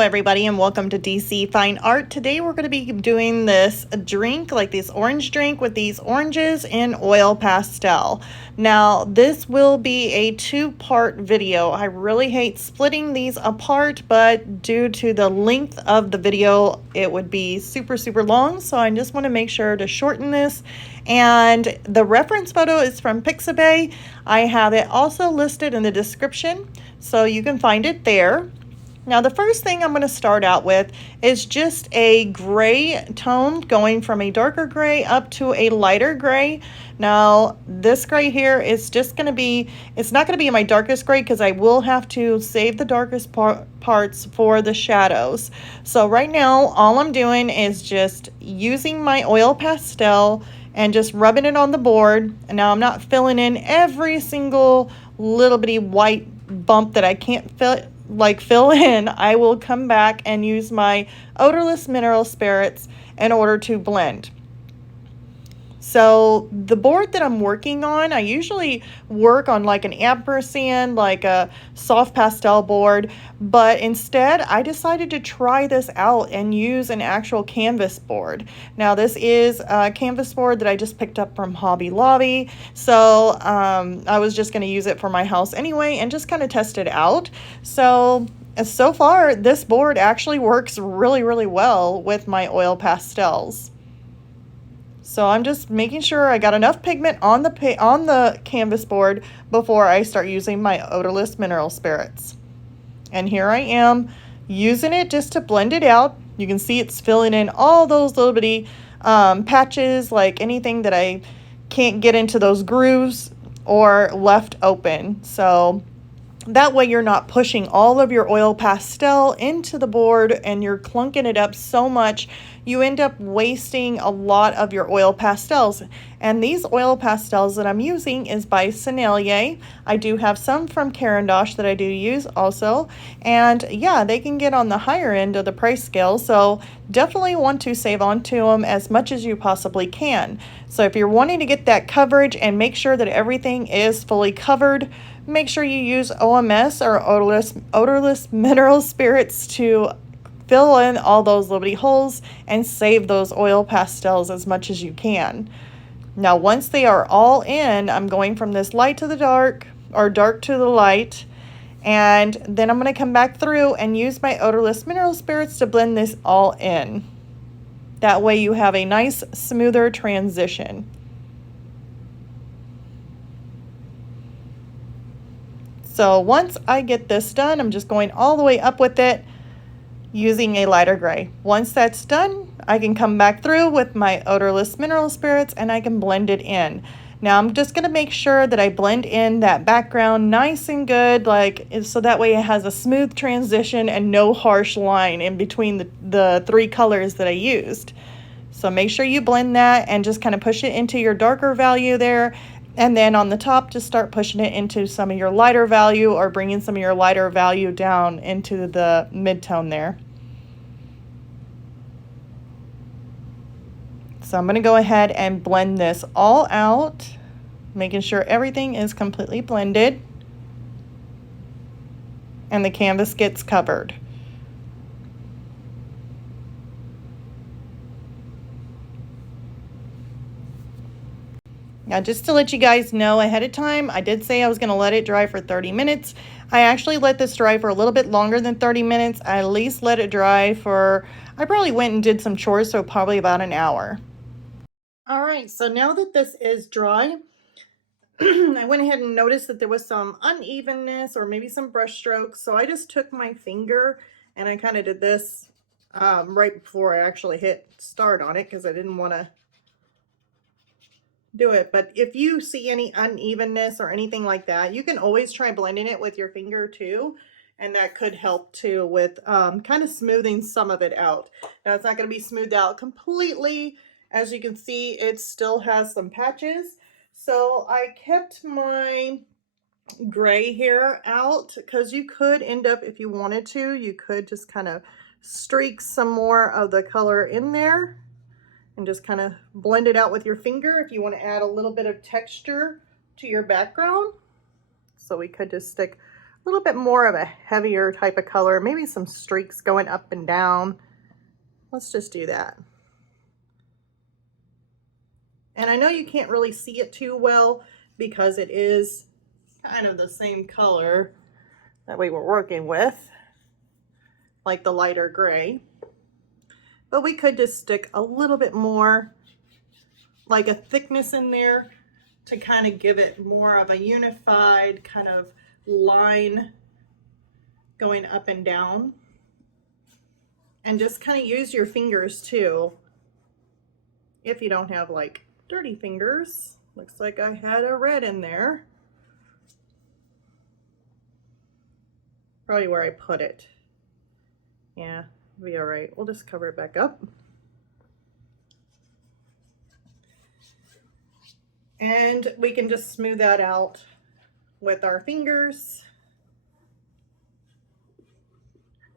Hello everybody and welcome to DC Fine Art. Today we're going to be doing this drink, like this orange drink with these oranges in oil pastel. Now this will be a two-part video. I really hate splitting these apart, but due to the length of the video it would be super long, so I just want to make sure to shorten this. And the reference photo is from Pixabay. I have it also listed in the description, so you can find it there. Now the first thing I'm going to start out with is just a gray tone, going from a darker gray up to a lighter gray. Now this gray here is just going to be, it's not going to be my darkest gray because I will have to save the darkest parts for the shadows. So right now all I'm doing is just using my oil pastel and just rubbing it on the board. And now I'm not filling in every single little bitty white bump that I can't fill in. I will come back and use my odorless mineral spirits in order to blend. So the board that I'm working on, I usually work on like an ampersand, like a soft pastel board, but instead I decided to try this out and use an actual canvas board. Now this is a canvas board that I just picked up from Hobby Lobby, so I was just going to use it for my house anyway and just kind of test it out. So far this board actually works really well with my oil pastels. So I'm just making sure I got enough pigment on the canvas board before I start using my odorless mineral spirits. And here I am using it just to blend it out. You can see it's filling in all those little bitty patches, like anything that I can't get into those grooves or left open. So that way you're not pushing all of your oil pastel into the board and you're clunking it up so much you end up wasting a lot of your oil pastels. And these oil pastels that I'm using is by Sennelier. I do have some from Caran d'Ache that I do use also, and yeah, they can get on the higher end of the price scale, so definitely want to save on to them as much as you possibly can. So if you're wanting to get that coverage and make sure that everything is fully covered, make sure you use OMS or odorless mineral spirits to fill in all those little bitty holes and save those oil pastels as much as you can. Now once they are all in, I'm going from this light to the dark, or dark to the light, and then I'm going to come back through and use my odorless mineral spirits to blend this all in. That way you have a nice smoother transition. So once I get this done, I'm just going all the way up with it using a lighter gray. Once that's done, I can come back through with my odorless mineral spirits and I can blend it in. Now I'm just going to make sure that I blend in that background nice and good, so that way it has a smooth transition and no harsh line in between the three colors that I used. So make sure you blend that and just kind of push it into your darker value there. And then on the top, just start pushing it into some of your lighter value, or bringing some of your lighter value down into the mid-tone there. So I'm going to go ahead and blend this all out, making sure everything is completely blended and the canvas gets covered. Now just to let you guys know ahead of time, I did say I was going to let it dry for 30 minutes. I actually let this dry for a little bit longer than 30 minutes. I at least let it dry for, I probably went and did some chores, so probably about an hour. Alright, so now that this is dry, I went ahead and noticed that there was some unevenness or maybe some brush strokes. So I just took my finger and I kind of did this right before I actually hit start on it because I didn't want to do it. But if you see any unevenness or anything like that, you can always try blending it with your finger too, and that could help too with kind of smoothing some of it out. Now it's not going to be smoothed out completely. As you can see, it still has some patches, so I kept my gray here out because you could end up, if you wanted to, you could just kind of streak some more of the color in there and just kind of blend it out with your finger if you want to add a little bit of texture to your background. So we could just stick little bit more of a heavier type of color, maybe some streaks going up and down. Let's just do that. And I know you can't really see it too well because it is kind of the same color that we were working with, like the lighter gray. But we could just stick a little bit more, like a thickness in there to kind of give it more of a unified kind of line going up and down. And just kind of use your fingers too, if you don't have like dirty fingers. Looks like I had a red in there. Probably where I put it. Yeah, it'll be all right. We'll just cover it back up. And we can just smooth that out with our fingers.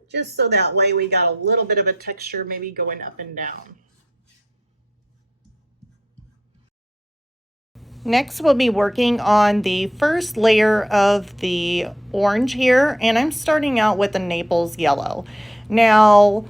Just so that way we got a little bit of a texture maybe going up and down. Next, we'll be working on the first layer of the orange here, and I'm starting out with the Naples yellow. Now,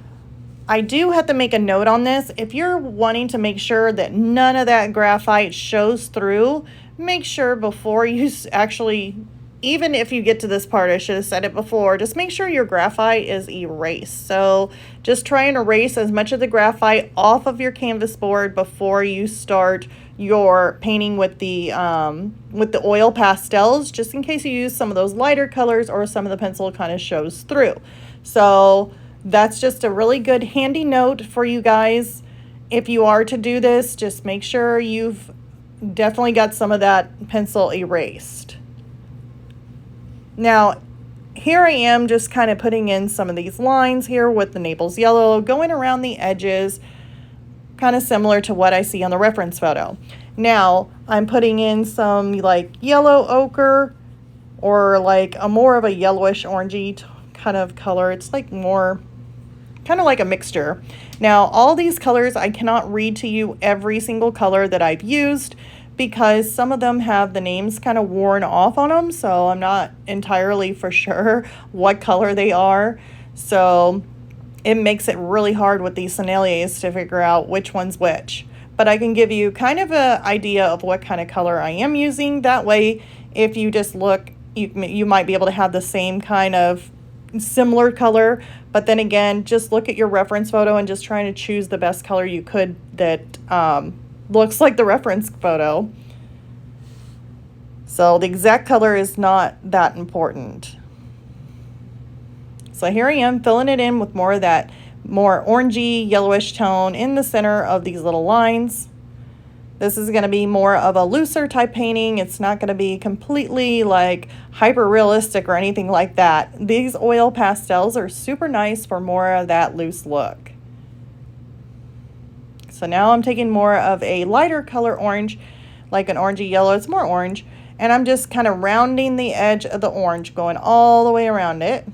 I do have to make a note on this. If you're wanting to make sure that none of that graphite shows through, make sure before you actually, even if you get to this part, I should have said it before, just make sure your graphite is erased. So just try and erase as much of the graphite off of your canvas board before you start your painting with the oil pastels, just in case you use some of those lighter colors or some of the pencil kind of shows through. So that's just a really good handy note for you guys. If you are to do this, just make sure you've definitely got some of that pencil erased. Now, here I am just kind of putting in some of these lines here with the Naples yellow, going around the edges, kind of similar to what I see on the reference photo. Now, I'm putting in some like yellow ochre or like a more of a yellowish orangey kind of color. It's like more kind of like a mixture. Now, all these colors, I cannot read to you every single color that I've used because some of them have the names kind of worn off on them, so I'm not entirely for sure what color they are. So it makes it really hard with these senneliers to figure out which one's which. But I can give you kind of an idea of what kind of color I am using. That way, if you just look, you might be able to have the same kind of similar color. But then again, just look at your reference photo and just trying to choose the best color you could that looks like the reference photo. So the exact color is not that important. So here I am filling it in with more of that more orangey yellowish tone in the center of these little lines. This is going to be more of a looser type painting. It's not going to be completely like hyper realistic or anything like that. These oil pastels are super nice for more of that loose look. So now I'm taking more of a lighter color orange, like an orangey yellow. It's more orange. And I'm just kind of rounding the edge of the orange, going all the way around it.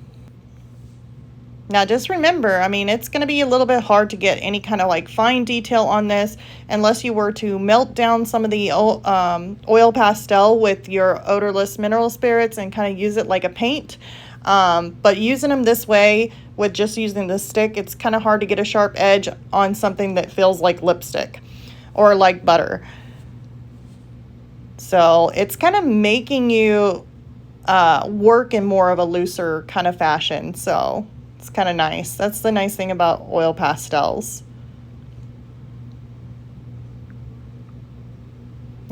Now just remember, I mean, it's going to be a little bit hard to get any kind of like fine detail on this unless you were to melt down some of the oil pastel with your odorless mineral spirits and kind of use it like a paint. But using them this way with just using the stick, it's kind of hard to get a sharp edge on something that feels like lipstick or like butter. So it's kind of making you work in more of a looser kind of fashion. So it's kind of nice. That's the nice thing about oil pastels.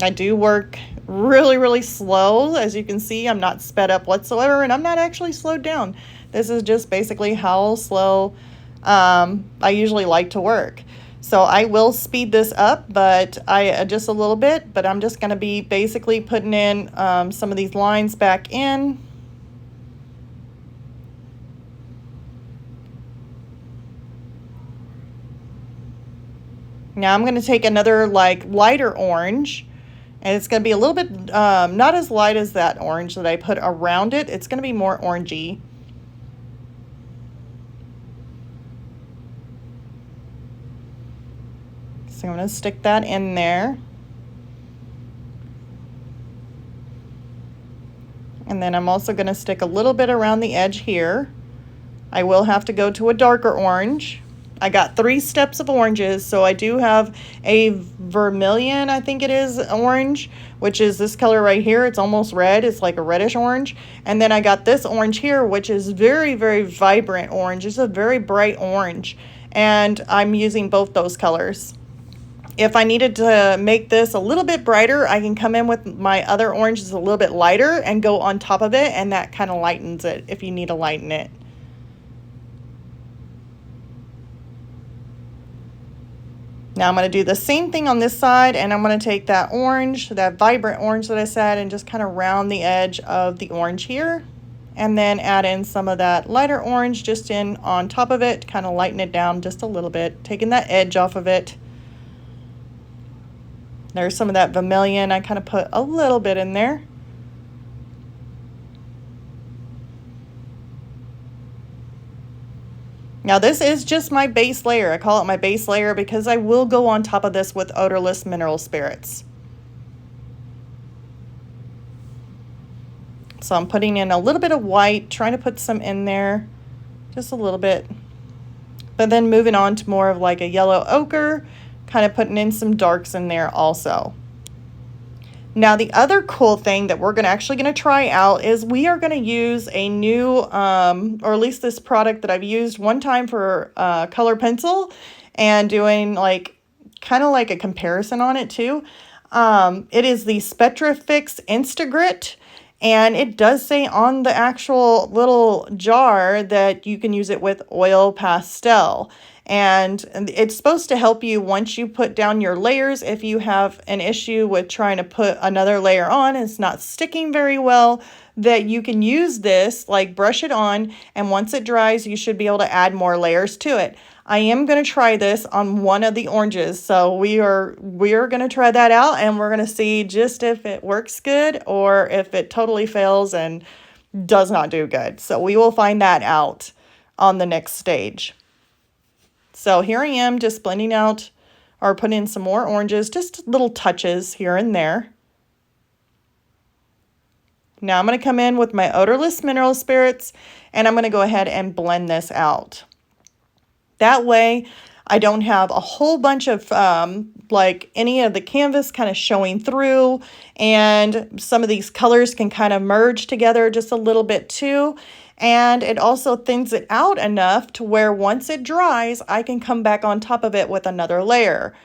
I do work really, really slow. As you can see, I'm not sped up whatsoever, and I'm not actually slowed down. This is just basically how slow I usually like to work. So I will speed this up, but I adjust a little bit, but I'm just going to be basically putting in some of these lines back in. Now I'm going to take another like lighter orange, and it's going to be a little bit not as light as that orange that I put around it. It's going to be more orangey. So I'm going to stick that in there. And then I'm also going to stick a little bit around the edge here. I will have to go to a darker orange. I got 3 steps of oranges, so I do have a vermilion, I think it is, orange, which is this color right here. It's almost red. It's like a reddish orange. And then I got this orange here, which is very, very vibrant orange. It's a very bright orange, and I'm using both those colors. If I needed to make this a little bit brighter, I can come in with my other oranges a little bit lighter and go on top of it, and that kind of lightens it if you need to lighten it. Now I'm going to do the same thing on this side, and I'm going to take that orange, that vibrant orange that I said, and just kind of round the edge of the orange here, and then add in some of that lighter orange just in on top of it, kind of lighten it down just a little bit, taking that edge off of it. There's some of that vermilion. I kind of put a little bit in there. Now this is just my base layer. I call it my base layer because I will go on top of this with odorless mineral spirits. So I'm putting in a little bit of white, trying to put some in there, just a little bit. But then moving on to more of like a yellow ochre, kind of putting in some darks in there also. Now the other cool thing that we're actually going to try out is we are going to use a new, or at least this product that I've used one time for color pencil, and doing like kind of like a comparison on it too. It is the SpectraFix Instagrit. And it does say on the actual little jar that you can use it with oil pastel. And it's supposed to help you once you put down your layers. If you have an issue with trying to put another layer on, it's not sticking very well, that you can use this, like brush it on, and once it dries, you should be able to add more layers to it. I am going to try this on one of the oranges, so we are going to try that out, and we're going to see just if it works good or if it totally fails and does not do good. So we will find that out on the next stage. So here I am just blending out or putting in some more oranges, just little touches here and there. Now I'm going to come in with my odorless mineral spirits, and I'm going to go ahead and blend this out. That way I don't have a whole bunch of like any of the canvas kind of showing through, and some of these colors can kind of merge together just a little bit too. And it also thins it out enough to where once it dries, I can come back on top of it with another layer.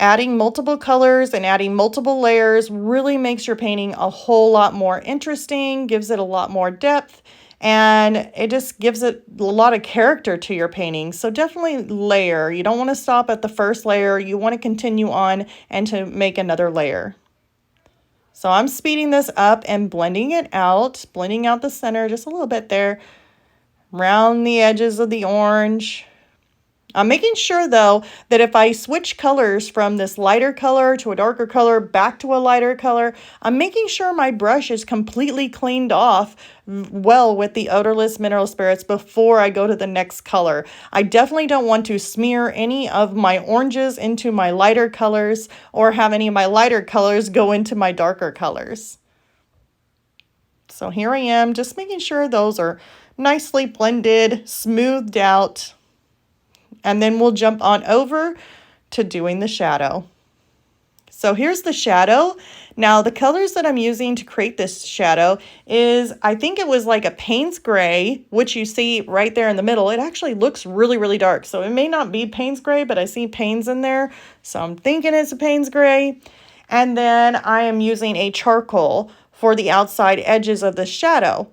Adding multiple colors and adding multiple layers really makes your painting a whole lot more interesting, gives it a lot more depth, and it just gives it a lot of character to your painting. So definitely layer. You don't want to stop at the first layer. You want to continue on and to make another layer. So I'm speeding this up and blending it out, blending out the center just a little bit there, around the edges of the orange. I'm making sure though that if I switch colors from this lighter color to a darker color back to a lighter color, I'm making sure my brush is completely cleaned off well with the odorless mineral spirits before I go to the next color. I definitely don't want to smear any of my oranges into my lighter colors or have any of my lighter colors go into my darker colors. So here I am just making sure those are nicely blended, smoothed out. And then we'll jump on over to doing the shadow. So here's the shadow. Now the colors that I'm using to create this shadow is, I think it was like a Payne's gray, which you see right there in the middle. It actually looks really, really dark. So it may not be Payne's gray, but I see Payne's in there. So I'm thinking it's a Payne's gray. And then I am using a charcoal for the outside edges of the shadow.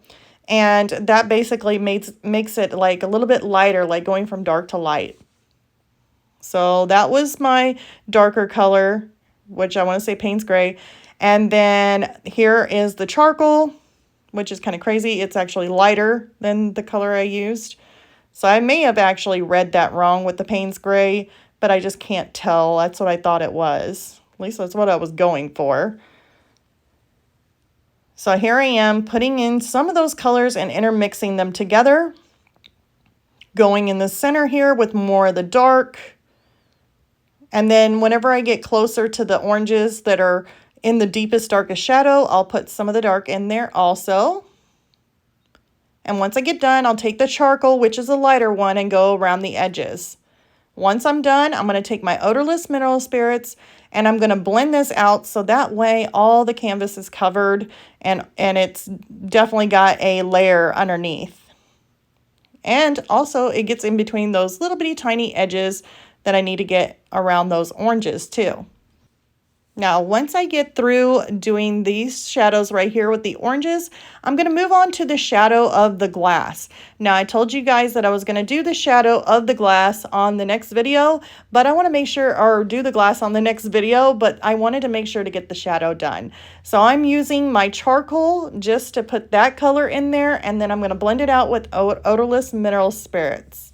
And that basically makes it like a little bit lighter, like going from dark to light. So that was my darker color, which I want to say Payne's gray. And then here is the charcoal, which is kind of crazy. It's actually lighter than the color I used. So I may have actually read that wrong with the Payne's gray, but I just can't tell. That's what I thought it was. At least that's what I was going for. So here I am putting in some of those colors and intermixing them together. Going in the center here with more of the dark. And then whenever I get closer to the oranges that are in the deepest, darkest shadow, I'll put some of the dark in there also. And once I get done, I'll take the charcoal, which is a lighter one, and go around the edges. Once I'm done, I'm going to take my Odorless Mineral Spirits and I'm going to blend this out so that way all the canvas is covered and it's definitely got a layer underneath. And also it gets in between those little bitty tiny edges that I need to get around those oranges too. Now, once I get through doing these shadows right here with the oranges, I'm going to move on to the shadow of the glass. Now, I told you guys that I was going to do the shadow of the glass on the next video, but I want to make sure, or do the glass on the next video, but I wanted to make sure to get the shadow done. So I'm using my charcoal just to put that color in there, and then I'm going to blend it out with Odorless Mineral Spirits.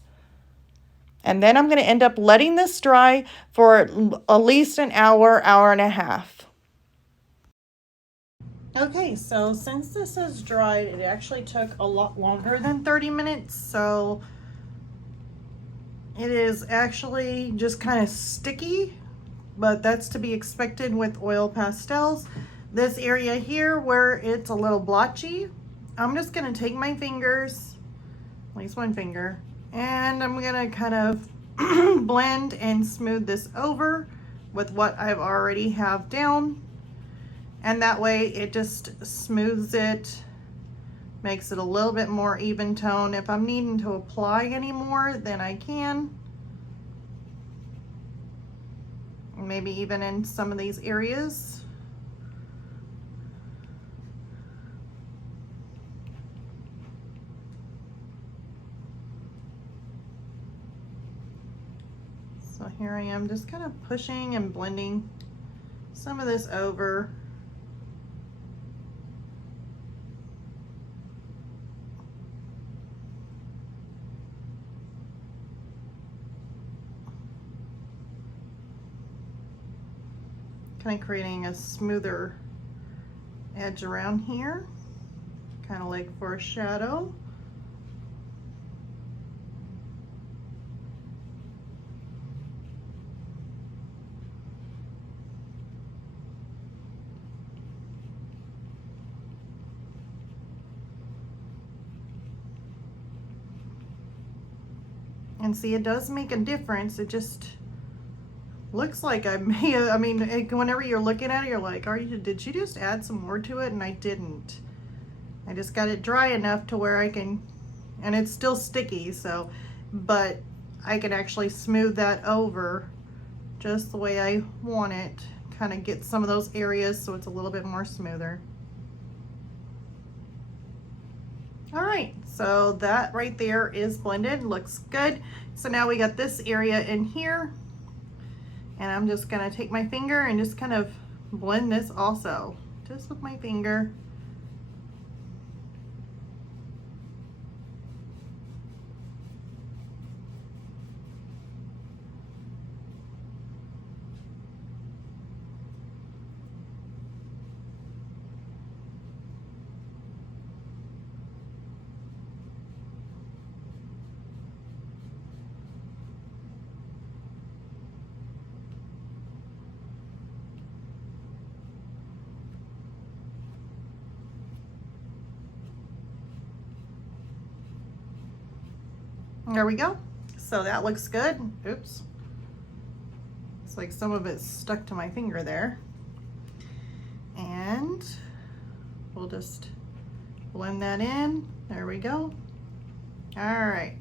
And then I'm going to end up letting this dry for at least an hour, hour and a half. Okay, so since this is dried, it actually took a lot longer than 30 minutes. So it is actually just kind of sticky, but that's to be expected with oil pastels. This area here where it's a little blotchy, I'm just going to take my fingers, at least one finger, and I'm gonna kind of blend and smooth this over with what I've already have down. And that way it just smooths it, makes it a little bit more even tone. If I'm needing to apply any more, then I can. Maybe even in some of these areas. So here I am just kind of pushing and blending some of this over. Kind of creating a smoother edge around here, kind of like for a shadow. And see, it does make a difference. It just looks like I may have, I mean, whenever you're looking at it, you're like, did she just add some more to it? And I didn't. I just got it dry enough to where I can, and it's still sticky, so, but I can actually smooth that over just the way I want it. Kind of get some of those areas so it's a little bit more smoother. All right, so that right there is blended, looks good. So now we got this area in here, and I'm just gonna take my finger and just kind of blend this also, just with my finger. There we go. So that looks good. Oops. It's like some of it's stuck to my finger there. And we'll just blend that in. There we go. All right.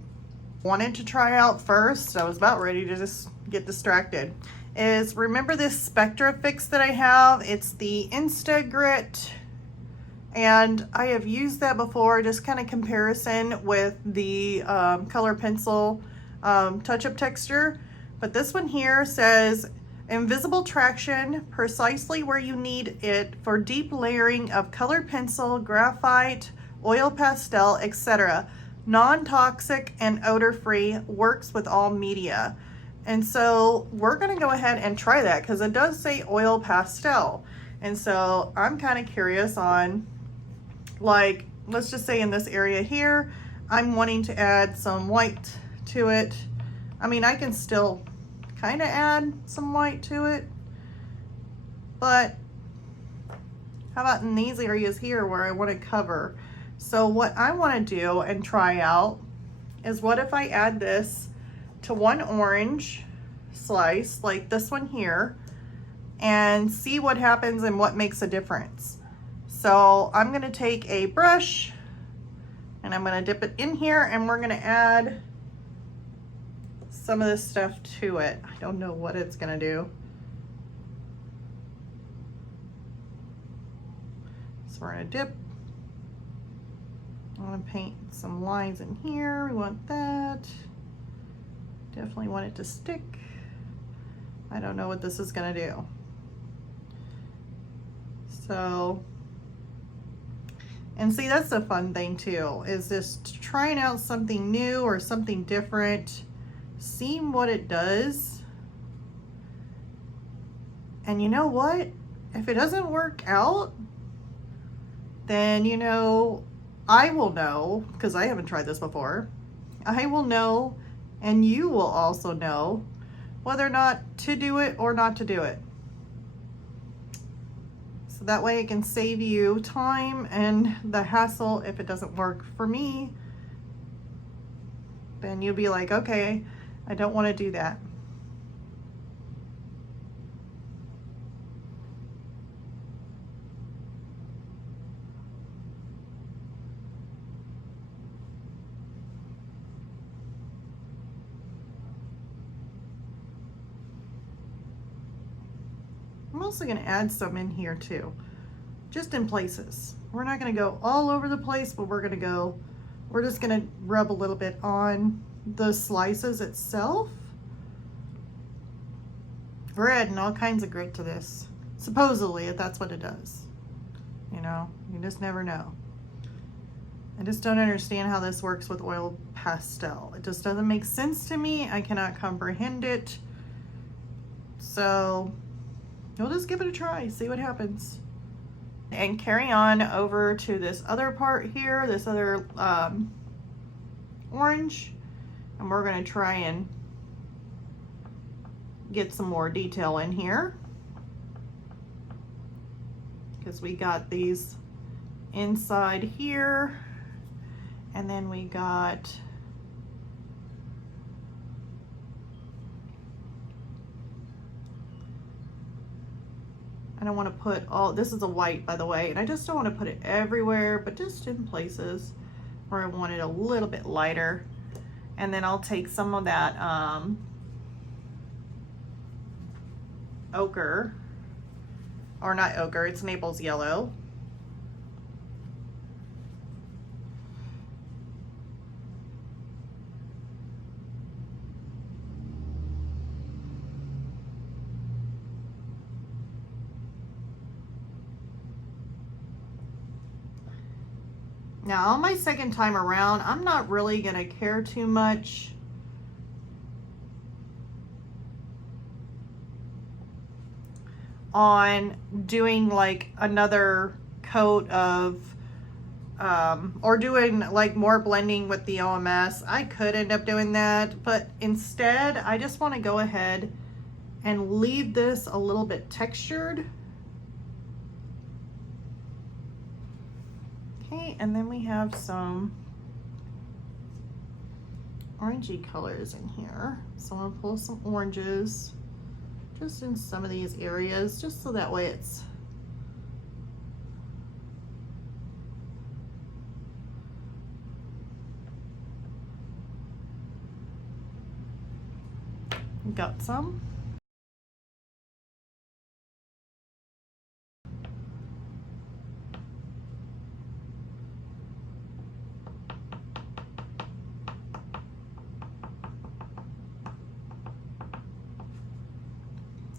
Wanted to try out first, I was about ready to just get distracted, is remember this SpectraFix that I have? It's the Instagrit. And I have used that before, just kind of comparison with the color pencil touch-up texture. But this one here says, invisible traction, precisely where you need it for deep layering of colored pencil, graphite, oil pastel, etc. Non-toxic and odor-free, works with all media. And so we're gonna go ahead and try that because it does say oil pastel. And so I'm kind of curious on, like, let's just say in this area here, I'm wanting to add some white to it. I mean, I can still kind of add some white to it, but How about in these areas here where I want to cover? So what I want to do and try out is, what if I add this to one orange slice, like this one here, and see what happens and what makes a difference. So I'm gonna take a brush and I'm gonna dip it in here, and we're gonna add some of this stuff to it. I don't know what it's gonna do. So we're gonna dip. I'm gonna paint some lines in here. We want that. Definitely want it to stick. I don't know what this is gonna do. So, and see, that's the fun thing too, is just trying out something new or something different, seeing what it does. And you know what? If it doesn't work out, then, you know, I will know, because I haven't tried this before. I will know, and you will also know whether or not to do it or not to do it. So that way it can save you time and the hassle. If it doesn't work for me, then you'll be like, okay, I don't want to do that. I'm also going to add some in here too, just in places. We're not going to go all over the place, but we're just going to rub a little bit on the slices itself. We're adding all kinds of grit to this, supposedly, if that's what it does. You know, you just never know. I just don't understand how this works with oil pastel. It just doesn't make sense to me. I cannot comprehend it. So we'll just give it a try, see what happens. And carry on over to this other part here, this other orange, and we're going to try and get some more detail in here, because we got these inside here, and then we got I don't want to put all, this is a white by the way, and I just don't want to put it everywhere, but just in places where I want it a little bit lighter. And then I'll take some of that ochre, or not ochre, it's Naples yellow. Now on my second time around, I'm not really gonna care too much on doing like another coat of, or doing like more blending with the OMS. I could end up doing that, but instead I just wanna go ahead and leave this a little bit textured. Okay, and then we have some orangey colors in here. So I'm gonna pull some oranges just in some of these areas, just so that way it's got some.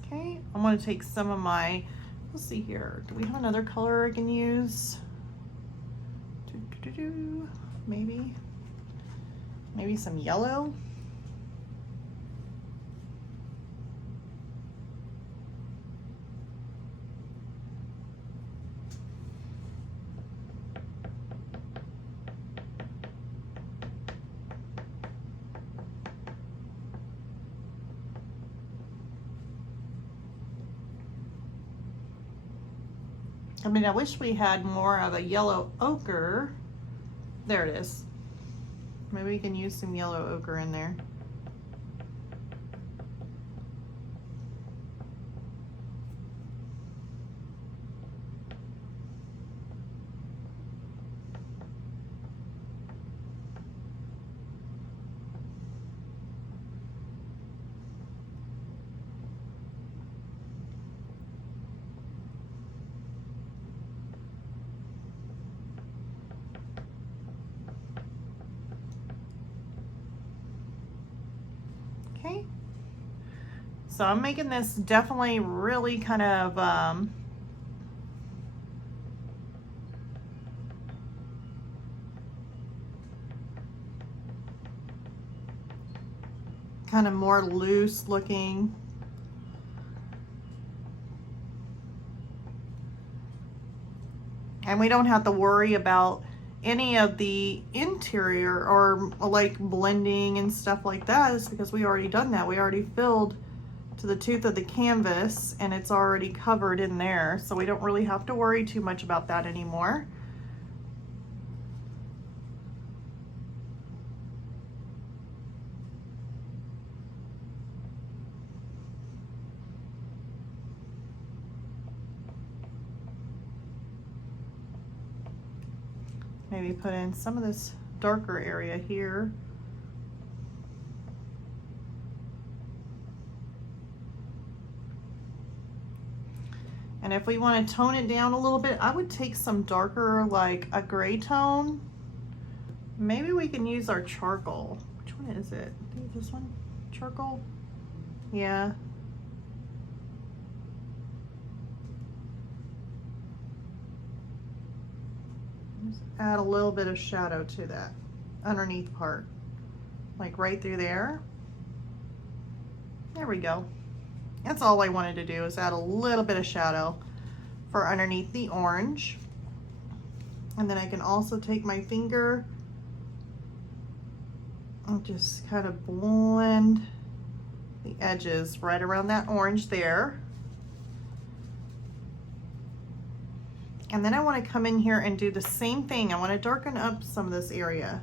Okay, I'm going to take some of my, let's see here, do we have another color I can use? Maybe some yellow. I mean, I wish we had more of a yellow ochre. There it is. Maybe we can use some yellow ochre in there. Okay, so I'm making this definitely really kind of more loose looking. And we don't have to worry about any of the interior or like blending and stuff like that, is because we already done that. We already filled to the tooth of the canvas and it's already covered in there. So we don't really have to worry too much about that anymore. Maybe put in some of this darker area here. And if we want to tone it down a little bit, I would take some darker, like a gray tone. Maybe we can use our charcoal. Which one is it? I think this one? Charcoal? Yeah. Just add a little bit of shadow to that underneath part. Like right through there. There we go. That's all I wanted to do, is add a little bit of shadow for underneath the orange. And then I can also take my finger and just kind of blend the edges right around that orange there. And then I want to come in here and do the same thing. I want to darken up some of this area.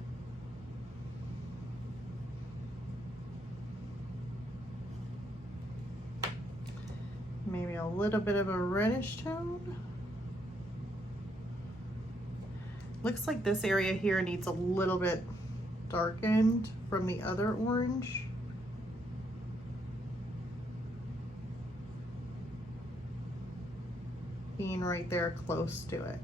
Maybe a little bit of a reddish tone. Looks like this area here needs a little bit darkened from the other orange. Being right there close to it.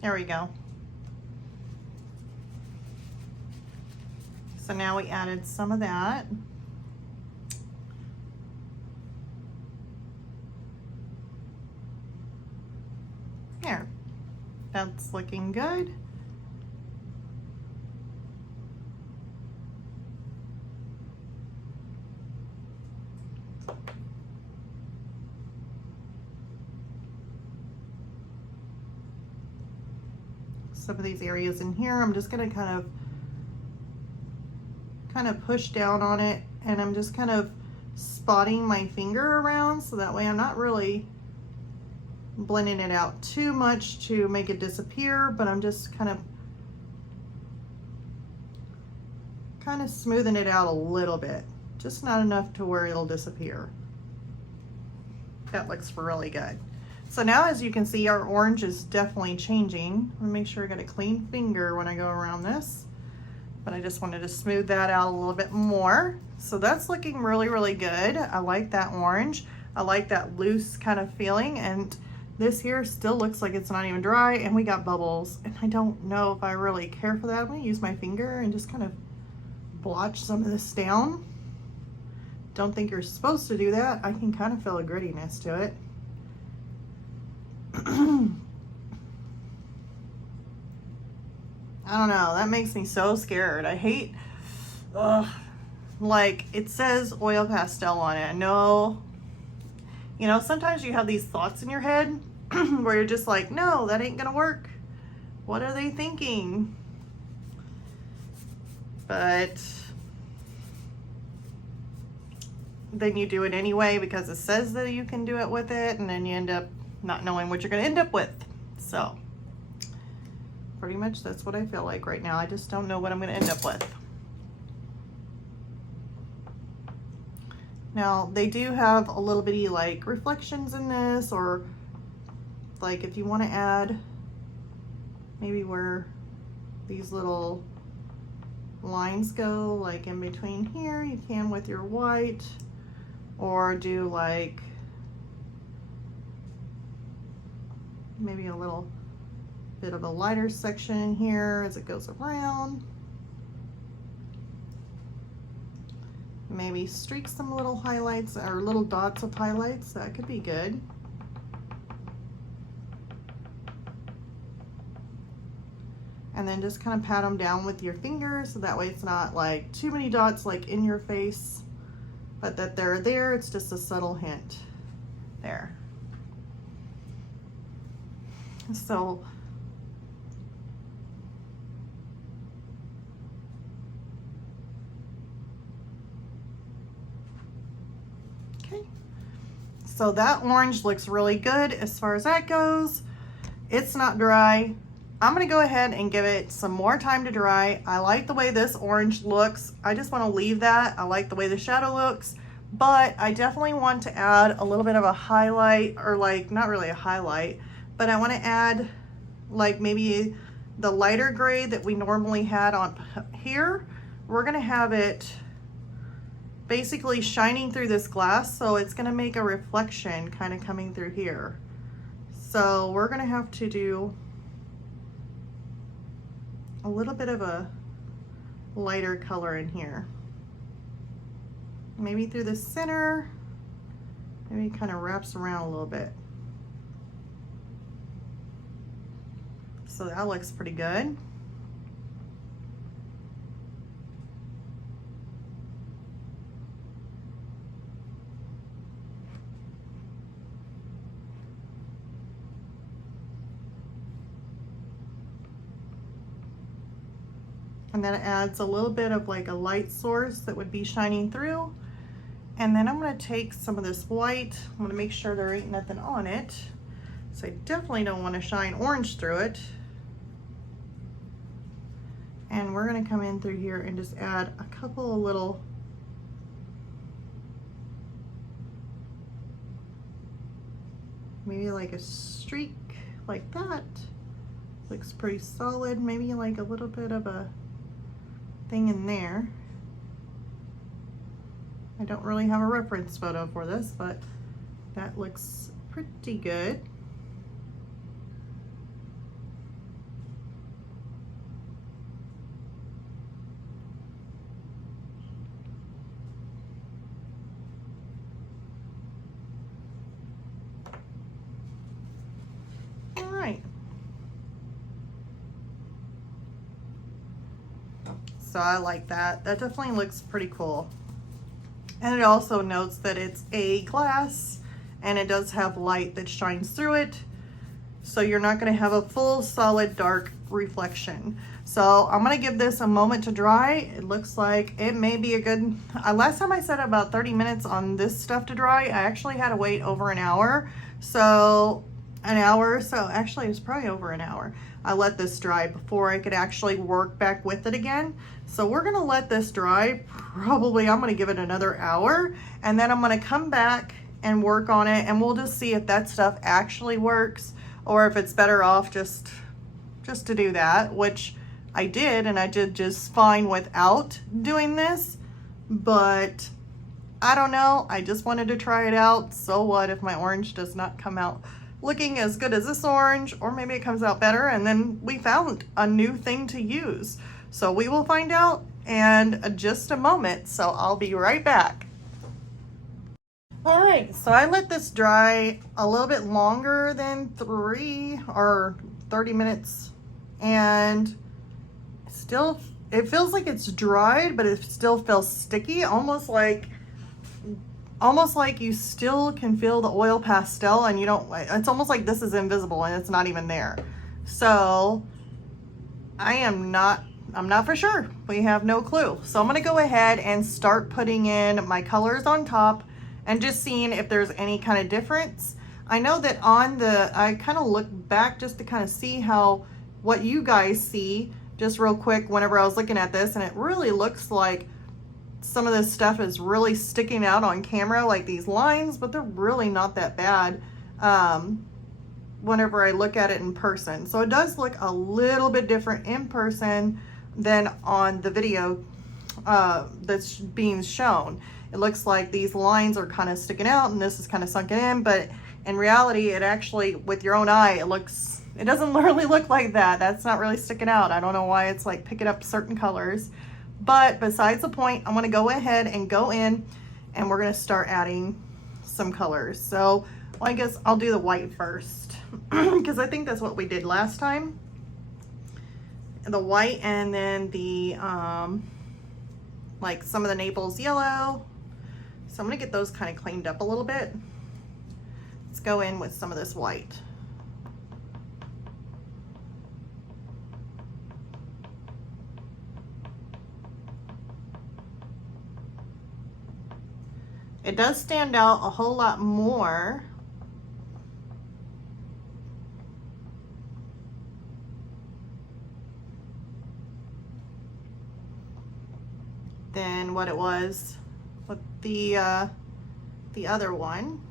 There we go. So now we added some of that. There, that's looking good. Some of these areas in here, I'm just gonna kind of push down on it, and I'm just kind of spotting my finger around, so that way I'm not really blending it out too much to make it disappear, but I'm just kind of smoothing it out a little bit, just not enough to where it'll disappear. That looks really good. So now, as you can see, our orange is definitely changing. Let me make sure I got a clean finger when I go around this, but I just wanted to smooth that out a little bit more. So that's looking really, really good. I like that orange. I like that loose kind of feeling, and this here still looks like it's not even dry, and we got bubbles, and I don't know if I really care for that. I'm gonna use my finger and just kind of blotch some of this down. Don't think you're supposed to do that. I can kind of feel a grittiness to it. I don't know, that makes me so scared. I hate, like it says oil pastel on it. I know, you know, sometimes you have these thoughts in your head where you're just like, no, that ain't gonna work. What are they thinking? But then you do it anyway because it says that you can do it with it, and then you end up not knowing what you're going to end up with. So pretty much that's what I feel like right now. I just don't know what I'm going to end up with. Now they do have a little bitty like reflections in this, or like if you want to add maybe where these little lines go, like in between here, you can with your white, or do like maybe a little bit of a lighter section here as it goes around. Maybe streak some little highlights or little dots of highlights. That could be good. And then just kind of pat them down with your fingers so that way it's not like too many dots like in your face, but that they're there. It's just a subtle hint there. So okay, so that orange looks really good as far as that goes. It's not dry. I'm gonna go ahead and give it some more time to dry. I like the way this orange looks. I just wanna leave that. I like the way the shadow looks, but I definitely want to add a little bit of a highlight, or like, not really a highlight, but I wanna add like maybe the lighter gray that we normally had on here. We're gonna have it basically shining through this glass, so it's gonna make a reflection kind of coming through here. So we're gonna have to do a little bit of a lighter color in here. Maybe through the center, maybe it kind of wraps around a little bit. So that looks pretty good. And then it adds a little bit of like a light source that would be shining through. And then I'm going to take some of this white. I'm going to make sure there ain't nothing on it. So I definitely don't want to shine orange through it. And we're going to come in through here and just add a couple of little maybe like a streak like that. Looks pretty solid. Maybe like a little bit of a thing in there. I don't really have a reference photo for this, but that looks pretty good. All right. So I like that. That definitely looks pretty cool. And it also notes that it's a glass and it does have light that shines through it. So you're not going to have a full solid dark reflection. So I'm going to give this a moment to dry. It looks like it may be a good, last time I said about 30 minutes on this stuff to dry. I actually had to wait over an hour. So actually it was probably over an hour. I let this dry before I could actually work back with it again. So we're gonna let this dry. Probably I'm gonna give it another hour, and then I'm gonna come back and work on it, and we'll just see if that stuff actually works or if it's better off just to do that, which I did, and I did just fine without doing this. But I don't know, I just wanted to try it out. So what if my orange does not come out looking as good as this orange, or maybe it comes out better, and then we found a new thing to use. So we will find out in just a moment, so I'll be right back. All right, so I let this dry a little bit longer than 3 or 30 minutes, and still, it feels like it's dried, but it still feels sticky, almost like you still can feel the oil pastel, and you don't, it's almost like this is invisible and it's not even there. So I am not I'm not for sure. We have no clue. So I'm gonna go ahead and start putting in my colors on top and just seeing if there's any kind of difference. I know that I kind of look back just to kind of see what you guys see just real quick whenever I was looking at this, and it really looks like some of this stuff is really sticking out on camera, like these lines, but they're really not that bad whenever I look at it in person. So it does look a little bit different in person than on the video that's being shown. It looks like these lines are kind of sticking out and this is kind of sunken in, but in reality, it actually, with your own eye, it doesn't really look like that. That's not really sticking out. I don't know why it's like picking up certain colors. But besides the point, I'm gonna go ahead and go in and we're gonna start adding some colors. So I guess I'll do the white first because I think that's what we did last time. The white, and then the like some of the Naples yellow. So I'm gonna get those kind of cleaned up a little bit. Let's go in with some of this white. It does stand out a whole lot more than what it was with the other one.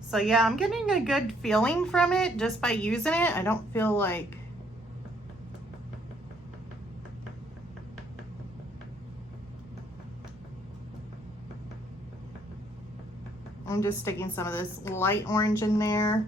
So yeah, I'm getting a good feeling from it just by using it. I don't feel like I'm just sticking some of this light orange in there.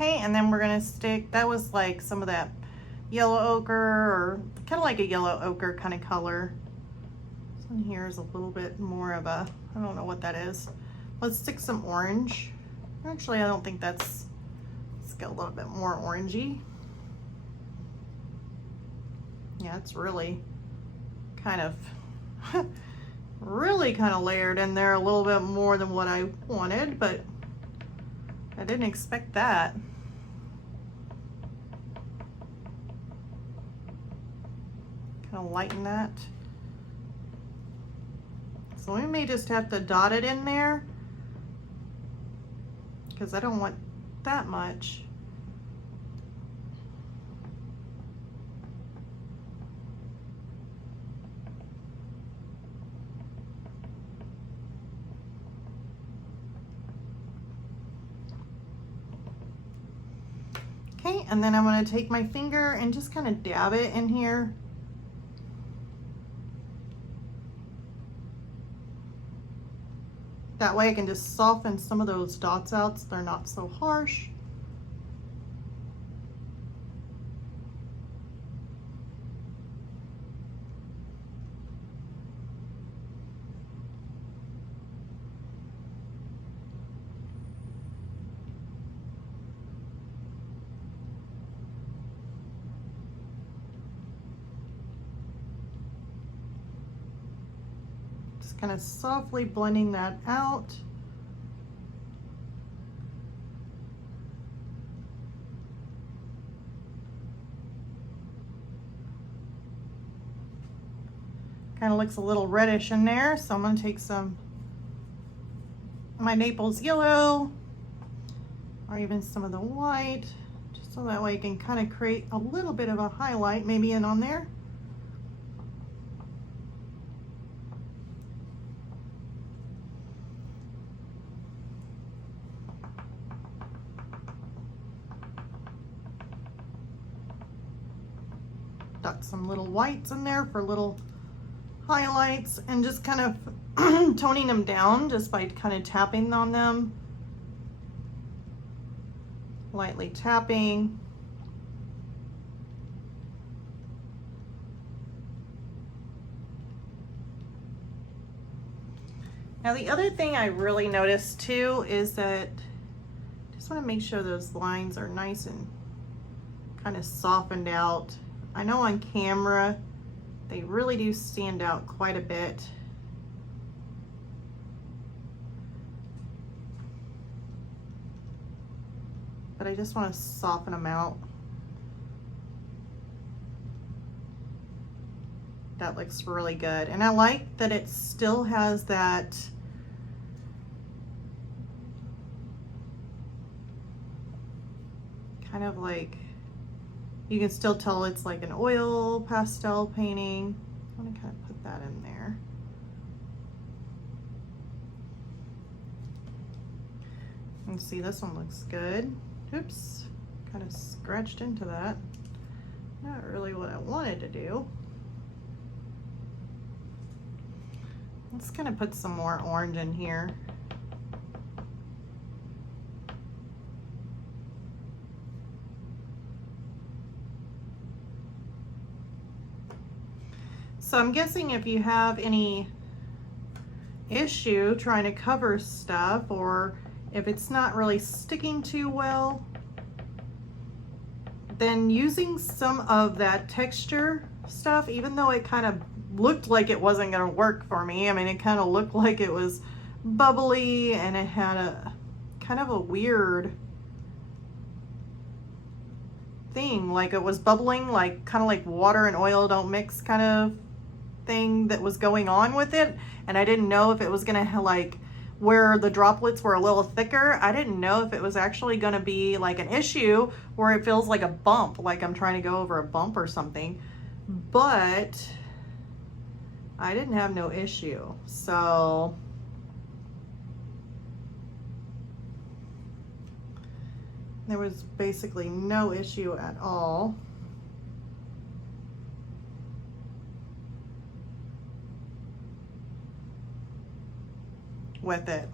Okay, and then we're gonna stick, that was like some of that yellow ochre, or kind of like a yellow ochre kind of color. This one here is a little bit more of a, I don't know what that is. Let's stick some orange. Actually, I don't think let's get a little bit more orangey. Yeah, it's really kind of, really kind of layered in there a little bit more than what I wanted, but I didn't expect that. Kind of lighten that. So we may just have to dot it in there because I don't want that much. Okay, and then I'm going to take my finger and just kind of dab it in here. That way I can just soften some of those dots out so they're not so harsh. Kind of softly blending that out. Kind of looks a little reddish in there, so I'm going to take my my Naples yellow, or even some of the white, just so that way you can kind of create a little bit of a highlight maybe in on there. Got some little whites in there for little highlights, and just kind of toning them down just by kind of tapping on them, lightly tapping. Now the other thing I really noticed too is that I just want to make sure those lines are nice and kind of softened out. I know on camera they really do stand out quite a bit. But I just want to soften them out. That looks really good. And I like that it still has that kind of like, you can still tell it's like an oil pastel painting. I want to kind of put that in there. And see, this one looks good. Oops, kind of scratched into that. Not really what I wanted to do. Let's kind of put some more orange in here. So I'm guessing if you have any issue trying to cover stuff, or if it's not really sticking too well, then using some of that texture stuff, even though it kind of looked like it wasn't going to work for me. I mean, it kind of looked like it was bubbly and it had a kind of a weird thing, like it was bubbling, like kind of like water and oil don't mix kind of thing that was going on with it. And I didn't know if it was going to like, where the droplets were a little thicker, I didn't know if it was actually going to be like an issue where it feels like a bump, like I'm trying to go over a bump or something. But I didn't have no issue. So there was basically no issue at all. With it.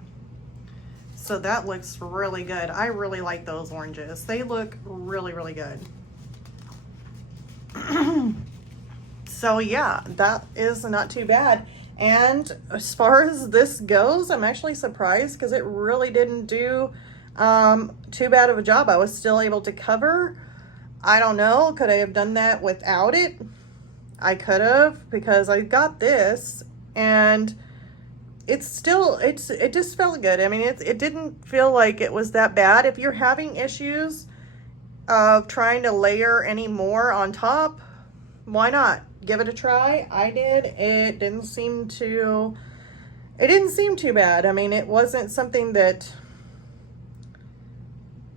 So that looks really good. I really like those oranges. They look really, really good. So yeah, that is not too bad. And as far as this goes, I'm actually surprised because it really didn't do too bad of a job. I was still able to cover. I don't know, could I have done that without it? I could have, because I got this and it's still, it just felt good. I mean, it didn't feel like it was that bad. If you're having issues of trying to layer any more on top, why not? Give it a try. I did. It didn't seem too bad. I mean, it wasn't something that,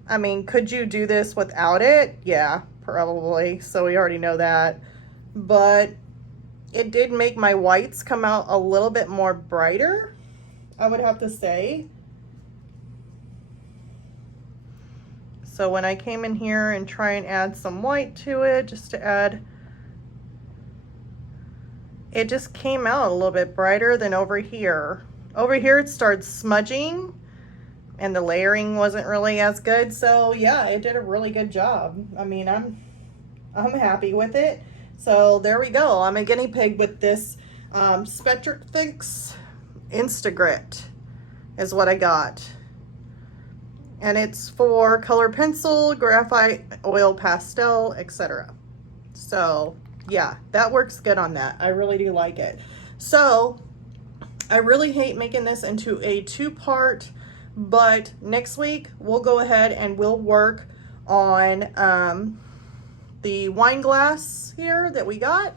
I mean, could you do this without it? Yeah, probably. So we already know that. But it did make my whites come out a little bit more brighter, I would have to say. So when I came in here and try and add some white to it, just to add, it just came out a little bit brighter than over here. Over here it started smudging and the layering wasn't really as good. So yeah, it did a really good job. I mean, I'm happy with it. So there we go. I'm a guinea pig with this SpectraFix Instagrit is what I got. And it's for color pencil, graphite, oil pastel, etc. So yeah, that works good on that. I really do like it. So I really hate making this into a two-part, but next week we'll go ahead and we'll work on the wine glass here that we got,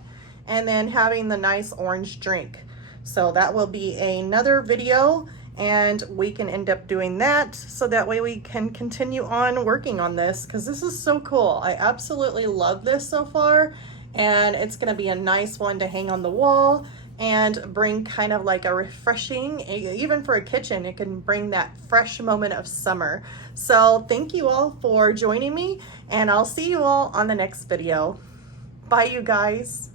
and then having the nice orange drink. So that will be another video, and we can end up doing that, so that way we can continue on working on this, because this is so cool. I absolutely love this so far, and it's going to be a nice one to hang on the wall and bring kind of like a refreshing, even for a kitchen, it can bring that fresh moment of summer. So thank you all for joining me, and I'll see you all on the next video. Bye, you guys.